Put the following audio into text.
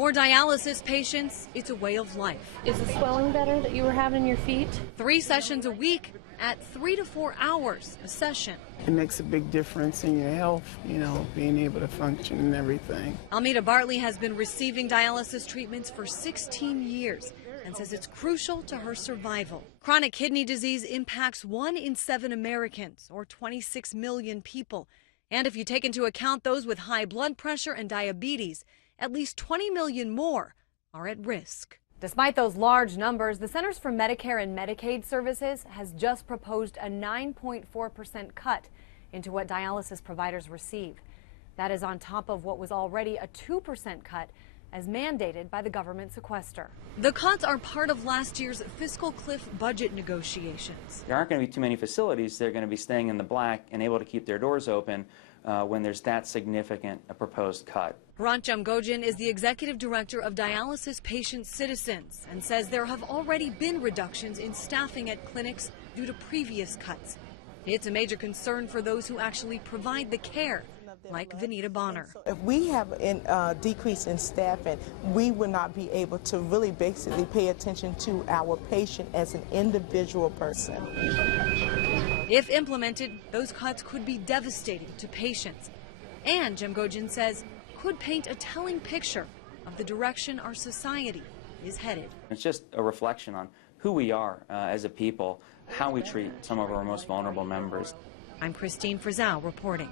For dialysis patients, it's a way of life. Is the swelling better that you were having in your feet? 3 sessions a week at 3 to 4 hours a session. It makes a big difference in your health, being able to function and everything. Almeida Bartley has been receiving dialysis treatments for 16 years and says it's crucial to her survival. Chronic kidney disease impacts 1 in 7 Americans, or 26 million people. And if you take into account those with high blood pressure and diabetes, at least 20 million more are at risk. Despite those large numbers, the Centers for Medicare and Medicaid Services has just proposed a 9.4% cut into what dialysis providers receive. That is on top of what was already a 2% cut as mandated by the government sequester. The cuts are part of last year's fiscal cliff budget negotiations. There aren't going to be too many facilities that are going to be staying in the black and able to keep their doors open when there's that significant a proposed cut. Hrant Jamgojan is the executive director of Dialysis Patient Citizens and says there have already been reductions in staffing at clinics due to previous cuts. It's a major concern for those who actually provide the care, like Vanita Bonner. If we have a decrease in staffing, we will not be able to really basically pay attention to our patient as an individual person. If implemented, those cuts could be devastating to patients. And Jamgojan says could paint a telling picture of the direction our society is headed. It's just a reflection on who we are as a people, how we treat some of our most vulnerable members. I'm Christine Frizzell reporting.